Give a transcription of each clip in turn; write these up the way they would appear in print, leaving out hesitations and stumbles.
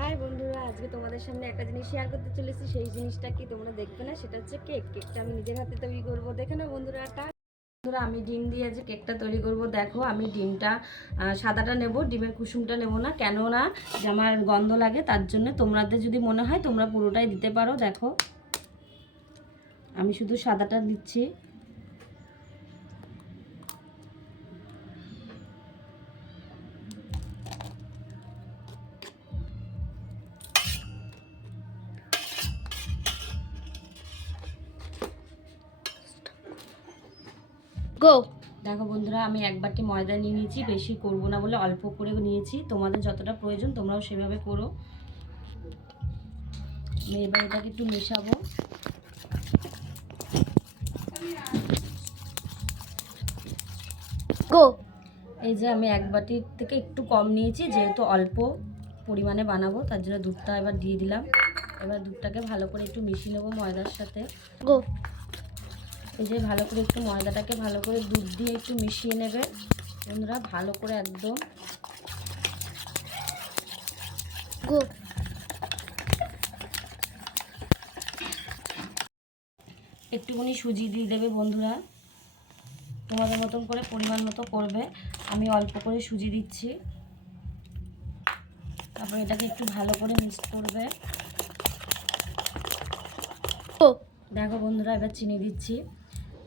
High বন্ধুরা, আজকে তোমাদের সামনে একটা জিনিস শেয়ার করতে চলেছি। সেই জিনিসটা কি তোমরা দেখবে না, সেটা হচ্ছে কেকটা আমি নিজের হাতে তৈরি করব। দেখে না বন্ধুরা। বন্ধুরা, আমি ডিম দিয়ে যে কেকটা তৈরি করব। দেখো, আমি ডিমটা সাদাটা নেব, ডিমের কুসুমটা নেব না। কেন না, যে আমার গন্ধ লাগে, তার জন্য। তোমাদের যদি মনে হয় তোমরা পুরোটাই দিতে পারো। দেখো, আমি শুধু সাদাটা দিচ্ছি। গো। দেখো বন্ধুরা, আমি এক বাটি ময়দা নিয়ে নিয়েছি। বেশি করব না বলে অল্প করে নিয়েছি। তোমাদের যতটা প্রয়োজন তোমরাও সেভাবে করো। আমি এবার এটাকে একটু মেশাবো। গো। এই যে আমি এক বাটির থেকে একটু কম নিয়েছি, যেহেতু অল্প পরিমাণে বানাবো, তার জন্য দুধটা এবার দিয়ে দিলাম। এবার দুধটাকে ভালো করে একটু মিশিয়ে নেবো ময়দার সাথে। গো। এই যে ভালো করে একটু ময়দাটাকে ভালো করে দুধ দিয়ে একটু মিশিয়ে নেবে বন্ধুরা, ভালো করে একদম। গো। একটুখানি সুজি দিয়ে দেবে বন্ধুরা, তোমাদের মতন করে পরিমাণ মতো করবে। আমি অল্প করে সুজি দিচ্ছি। তারপর এটাকে একটু ভালো করে মিক্স করবে। দেখো বন্ধুরা, এবার চিনি দিচ্ছি।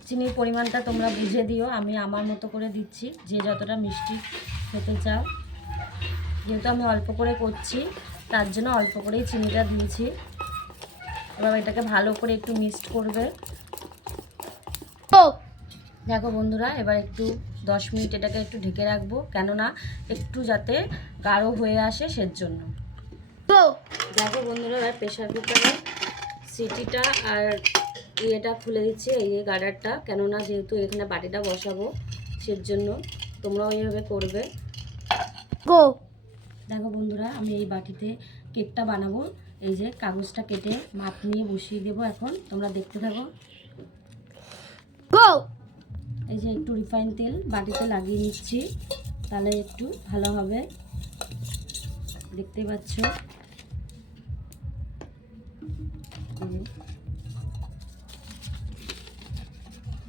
চিনির পরিমাণটা তোমরা বুঝে দিও, আমি আমার মতো করে দিচ্ছি, যে যতটা মিষ্টি খেতে চাও। যেহেতু আমি অল্প করে করছি, তার জন্য অল্প করেই চিনিটা দিয়েছি। এবার এটাকে ভালো করে একটু মিক্সড করবে। দেখো বন্ধুরা, এবার একটু 10 মিনিট এটাকে একটু ঢেকে রাখবো, কেননা একটু যাতে গাঢ় হয়ে আসে সেজন্য। দেখো বন্ধুরা, এবার প্রেশার কুকারের সিটিটা আর ইয়েটা খুলে দিচ্ছি, এই গার্ডারটা, কেননা যেহেতু এখানে বাটিটা বসাবো সেজন্য। তোমরাও এইভাবে করবে। দেখো বন্ধুরা, আমি এই বাটিতে কেকটা বানাবো। এই যে কাগজটা কেটে মাপ নিয়ে বসিয়ে দেবো। এখন তোমরা দেখতে থাকো। এই যে একটু রিফাইন তেল বাটিতে লাগিয়ে নিচ্ছি, তাহলে একটু ভালো হবে। দেখতে পাচ্ছ,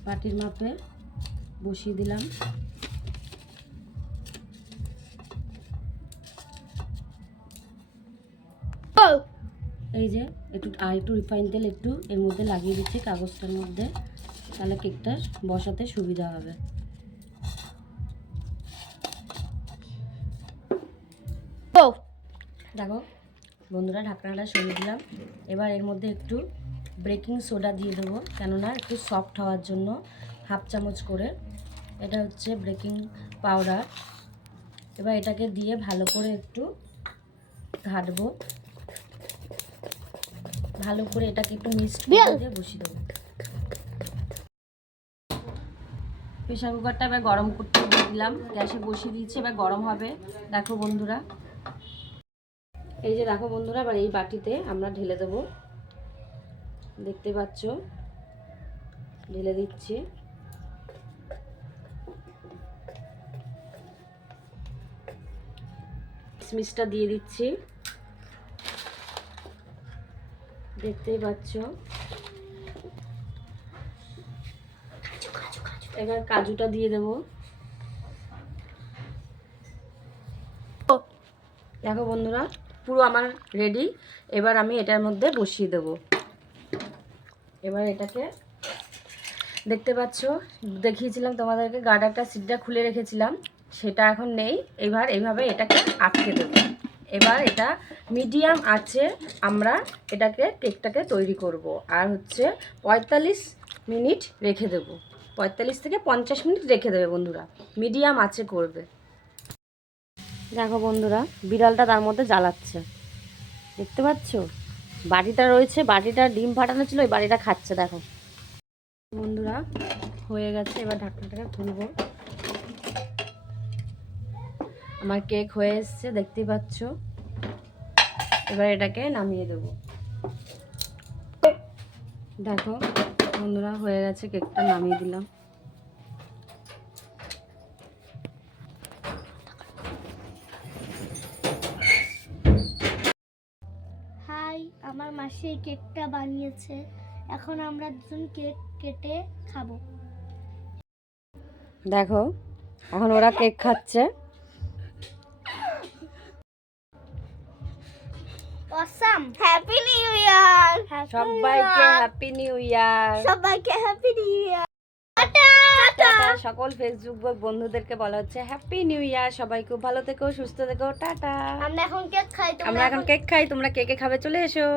বাটির মাপে বসিয়ে দিলাম। এই যে একটু রিফাইন তেল একটু এর মধ্যে লাগিয়ে দিচ্ছি কাগজটার মধ্যে, তাহলে কেকটা বসাতে সুবিধা হবে। দেখো বন্ধুরা, ঢাকনাটা সরিয়ে দিলাম। এবার এর মধ্যে একটু বেকিং সোডা দিয়ে দেবো, কেননা একটু সফট হওয়ার জন্য। হাফ চামচ করে, এটা হচ্ছে বেকিং পাউডার। এবার এটাকে দিয়ে ভালো করে একটু ঘাটবো, ভালো করে এটাকে একটু মিক্সড করে বসিয়ে দেবো। প্রেশার কুকারটা এবার গরম করতে দিয়ে দিলাম, গ্যাসে বসিয়ে দিয়েছি, এবার গরম হবে। দেখো বন্ধুরা, এই যে দেখো বন্ধুরা, এবার এই বাটিতে আমরা ঢেলে দেবো। দেখতে পাচ্ছ, ঢেলে দিচ্ছি। কিশমিশটা দিয়ে দিচ্ছি, দেখতেই পাচ্ছ। এবার কাজুটা দিয়ে দেবো। দেখো বন্ধুরা, পুরো আমার রেডি। এবার আমি এটার মধ্যে বসিয়ে দেবো। এবার এটাকে দেখতে পাচ্ছ, দেখিয়েছিলাম তোমাদেরকে গার্ডারটা সিটটা খুলে রেখেছিলাম, সেটা এখন নেই। এবার এইভাবে এটাকে আটকে দেবো। এবার এটা মিডিয়াম আছে, আমরা এটাকে কেকটাকে তৈরি করব। আর হচ্ছে 45 মিনিট রেখে দেবো। 45 থেকে 50 মিনিট রেখে দেবে বন্ধুরা, মিডিয়াম আছে করবে। দেখো বন্ধুরা, বিড়ালটা তার মধ্যে জ্বালাচ্ছে, দেখতে পাচ্ছ। বাটিটা রয়েছে, বাটিটা ডিম ফাটানো ছিল, ওই বাটিটা খাচ্ছে। দেখো বন্ধুরা, হয়ে গেছে। এবার ঢাকনাটাকে খুলবো। আমার কেক হয়ে এসছে, দেখতেই পাচ্ছ। এবার এটাকে নামিয়ে দেবো। দেখো বন্ধুরা, হয়ে গেছে, কেকটা নামিয়ে দিলাম। আমার মাসি এই কেকটা বানিয়েছে। এখন আমরা দুজন কেক কেটে খাবো। দেখো এখন ওরা কেক খাচ্ছে। অসাম, হ্যাপি নিউ ইয়ার সবাইকে হ্যাপি নিউ ইয়ার। সবাইকে happy new year. Tata tata. সকল ফেসবুক বন্ধুদেরকে বলা হচ্ছে হ্যাপি নিউ ইয়ার। সবাই খুব ভালো থেকো, সুস্থ থেকো, টাটা। আমরা এখন কেক খাই, আমরা এখন কেক খাই, তোমরা কেকে খাবে, চলে এসো।